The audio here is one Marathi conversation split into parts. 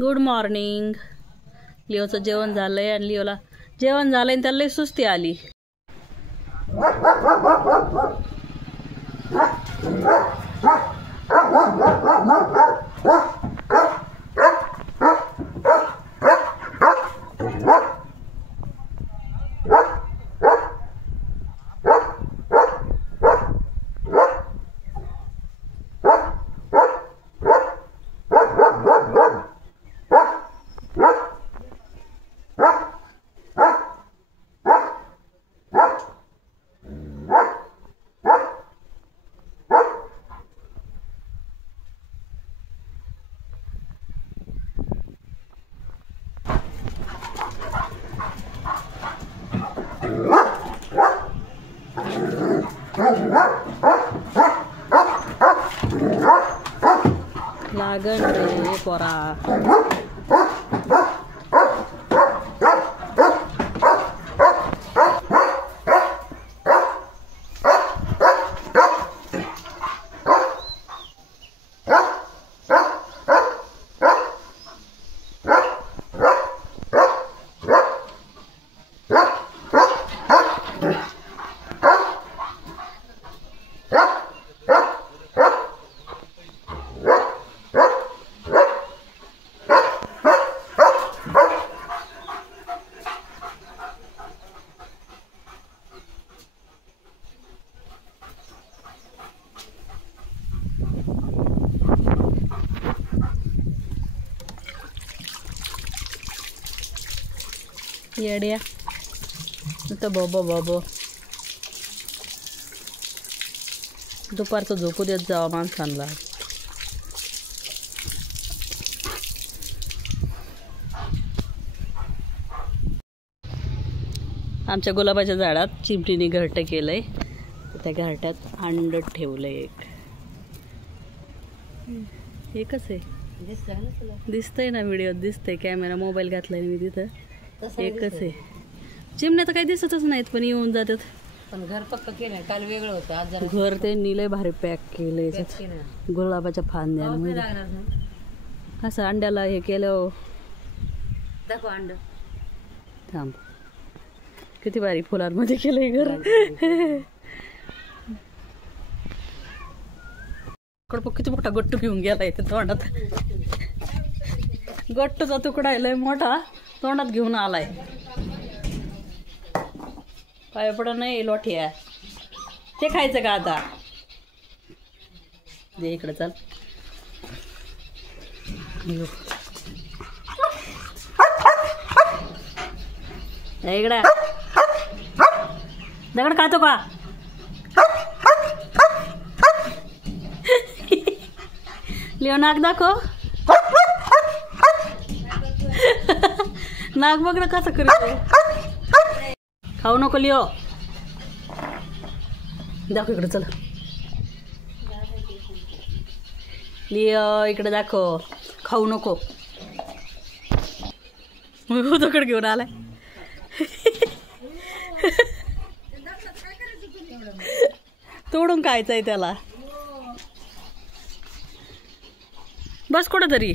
Good morning. लिओचं जेवण झालंय आणि लिओला जेवण झालंय आणि त्याला लई सुस्ती आली. लागन रे पोरा. येड्या नुसतं बाबा बाबा. दुपारचं झोपू देत जावा माणसांना. आमच्या गुलाबाच्या झाडात चिमटीने घरटं केलंय. त्या घरट्यात अंड ठेवलंय. एकच आहे. दिसतंय ना व्हिडिओत दिसतंय. कॅमेरा मोबाईल घातलाय मी तिथं. एकच आहे. चिमण्या तर काही दिसतच नाहीत पण येऊन जातात. पण घर पक्क केलंय. काल वेगळं होतं आज जरा घर ते नीले भारी पॅक केलंय. गुलाबाच्या फांद्यांमध्ये असं अंड्याला हे केलं. दाखव अंड. थांब किती भारी फुलांमध्ये केलंय घर. किती मोठा गट्टू घेऊन गेलाय ते तोंडात. गट्टूचा तुकडा लय मोठा तोंडात घेऊन आलाय. पाय पड नाही लोठ्या. ते खायचं का आता. दे इकडे चल. इकडे दगड खातो का. लिओ नाक दाखव. नाक बघ ना कसं करत. खाऊ नको लिओ. दाखव इकडे चल. लिओ इकडे दाखव. खाऊ नको. दगड घेऊन आलाय. तोडून खायचंय त्याला. बस कुठं तरी.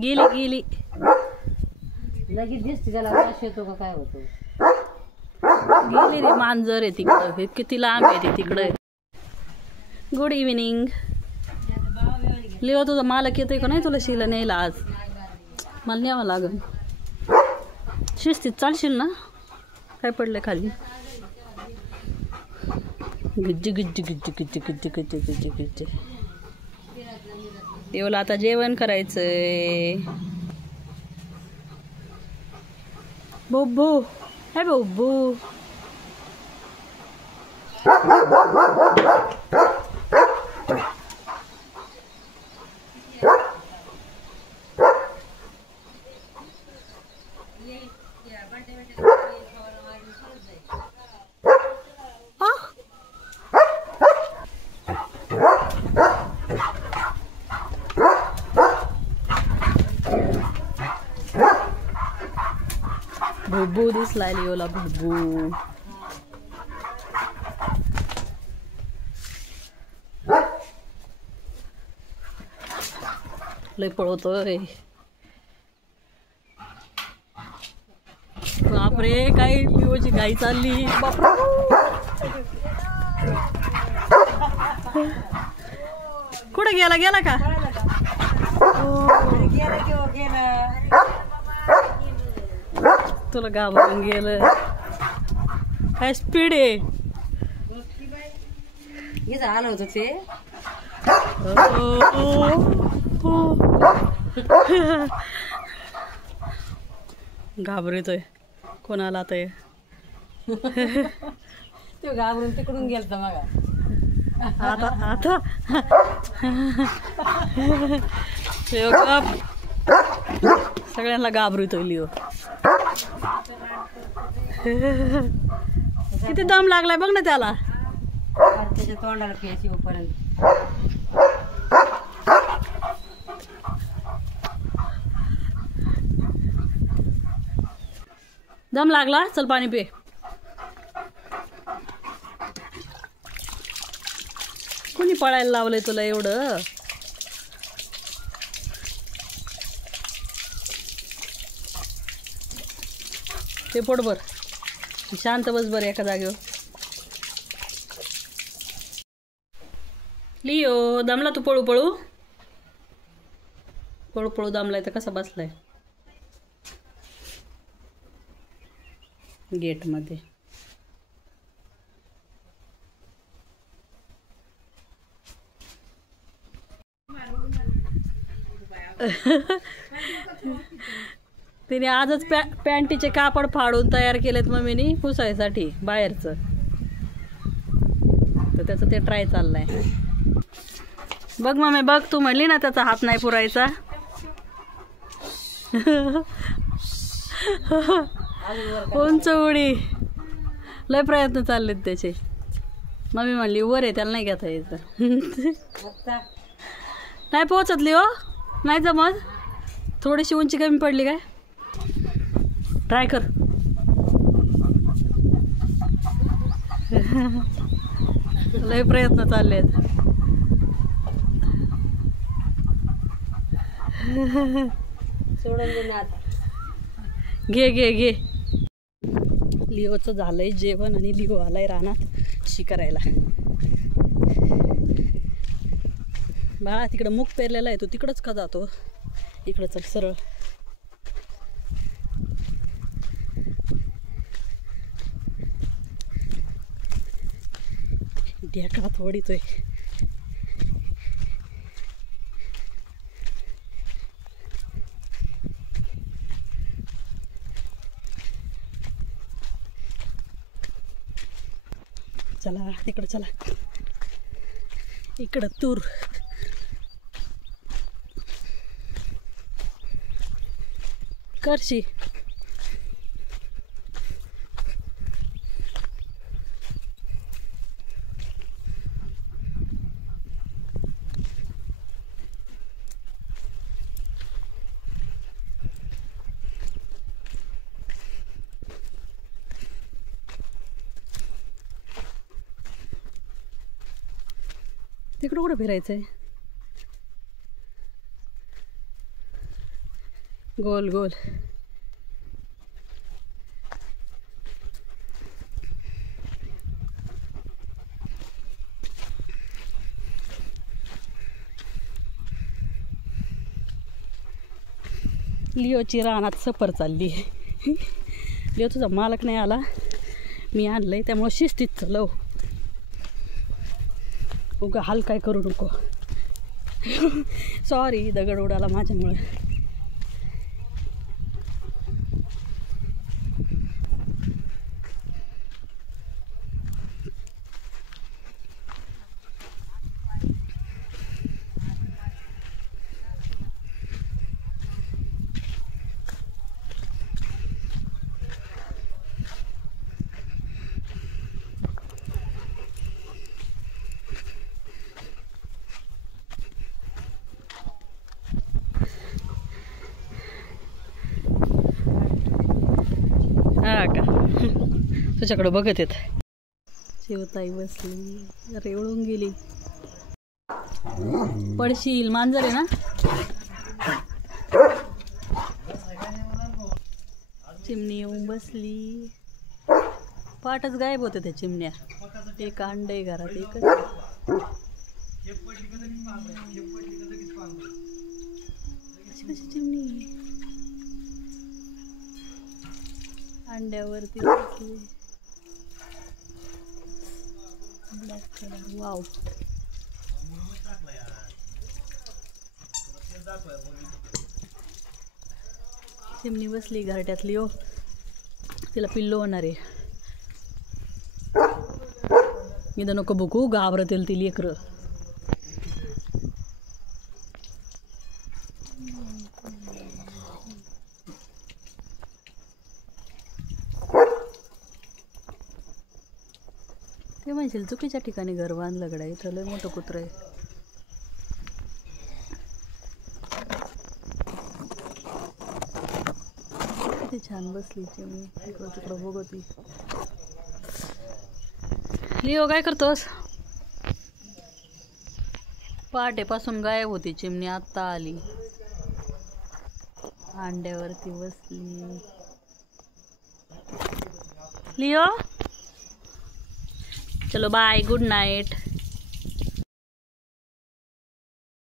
गेली गेली लगेच दिसते त्याला. वास येतो का काय होतो. गेली रे. मांजर आहे तिकडं. किती लांब आहे ती तिकडे. Good evening. लिओ तुझा मालक येतोय का नाही तुला शिला न्यायला आज. मला न्यावं लागल. शिस्तीत चालशील ना. काय पडलं खाली. गिज्जी गिज्जी गिज्जी गिज्जी गिज्जी गिज्जी गिज्जी गिज्जी. लिओला आता जेवण करायचंय. बुब्बू हे बुब्बू. भुबू दिसलाय लिओला, भुबू. लय पळवतोय. बापरे काय लिओची घाई चालली. बापरे कुठे गेला, गेला का? तुला घाबरून गेलं. काय स्पीड आहे. आलं होतं ते. घाबरतोय कोणाला ते. तो घाबरून तिकडून गेलता मग. आता आता सगळ्यांना घाबरतोय लिओ. किती दम लागलाय बघ ना त्याला. त्याच्या तोंडाला प्यायची पर्यंत. दम लागला, चल पाणी पे. कोणी पळायला लावलंय तुला एवढं. ते पोट भर, शांत बस बर एका जागेवर. लिओ दमला तू. पळू पळू पळू पळू दमलाय तर कसा बसलाय गेट मध्ये. तिने आजच पॅन्टीचे कापड फाडून तयार केलेत मम्मीनी पुसायसाठी बाहेरचं. तर त्याचं ते ट्राय चाललाय. बघ मम्मी बघ, तू म्हणली ना त्याचा हात नाही पुरायचा. उंच उडी. लय प्रयत्न चाललेत त्याचे. मम्मी म्हणली वर आहे त्याला नाही घेता यायचं. नाही पोहोचतली हो, नाही जमत. थोडीशी उंची कमी पडली काय. ट्राय कर. लय प्रयत्न चाललेत. सोडून दे ना आता. घे घे घे. लिओचं झालंय जेवण आणि लिओ आलाय रानात शी करायला. बाळा तिकडं मूग पेरलेला आहे, तो तिकडंच का जातो. इकडं चल सरळ. ढेकळात वडीतोय. चला तिकडं चला. इकडं तूर. करशी. तिकडं कुठं फिरायचंय. गोल गोल. लिओची रानात सफर चालली. लिओ तुझा मालक नाही आला, मी आणलंय त्यामुळे शिस्तीत चलव. उगा हाल काय करू नको. सॉरी दगड उडाला माझ्यामुळे. त्याच्याकडे बघत येत. शिवताई बसली, रेवळून गेली. पडशील, मांजर आहे ना. चिमणी येऊन बसली. पाटच गायब होते त्या चिमण्या. एक अंड आहे घरात, एकच. कशी चिमणी अंड्यावरती बसली. Black colour, wow. चिमणी बसली घरट्यातली. हो, तिला पिल्लो होणार आहे. इथं नको बुकू, घाबरतील ती लेकरं. ते म्हणशील चुकीच्या ठिकाणी घर बांधलं गड्या, इथं लय मोठं कुत्रं आहे. किती छान बसली चिमणी, तिकडं तिकडं बघती. लिओ काय करतोस? पहाटेपासून गायब होती चिमणी, आत्ता आली. अंड्यावरती बसली. लिओ चलो बाय, गुड नाइट.